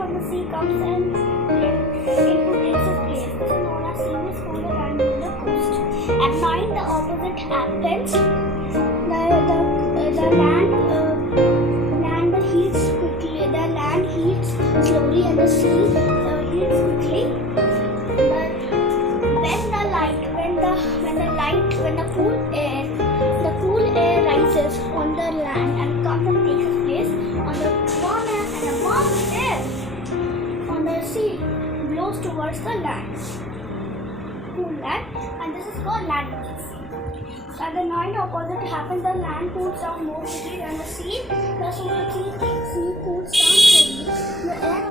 from the sea comes and it takes its place. This is known as sea is from the land to the coast. At night, the opposite happens. The land heats quickly. The land heats slowly, and the sea heats quickly. But when the cool air rises on the land and comes and takes its place on the warm air, and the warm air on the sea blows towards the land, cool land, and this is called land versus sea. At the night opposite happens, the land cools down more quickly than the sea. Thus, when the sea cools down slowly, the air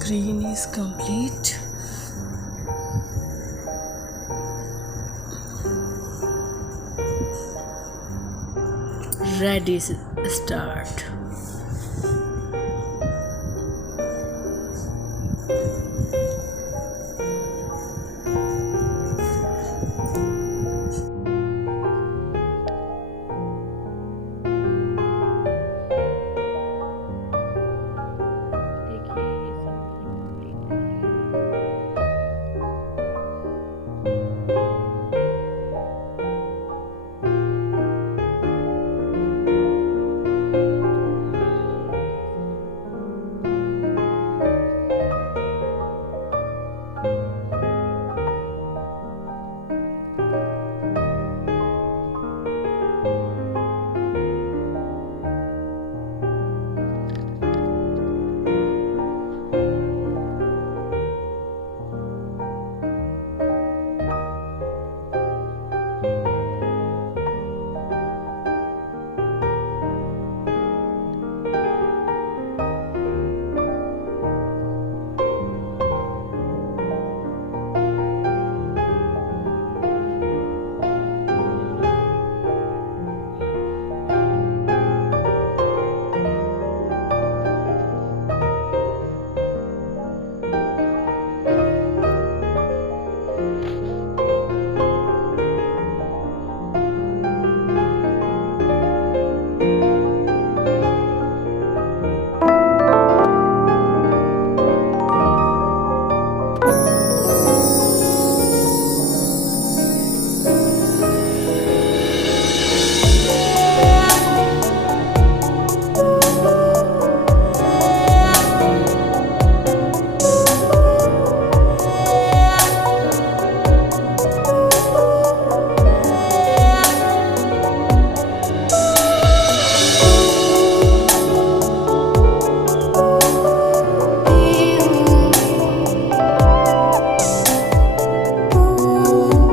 green is complete. Red is start.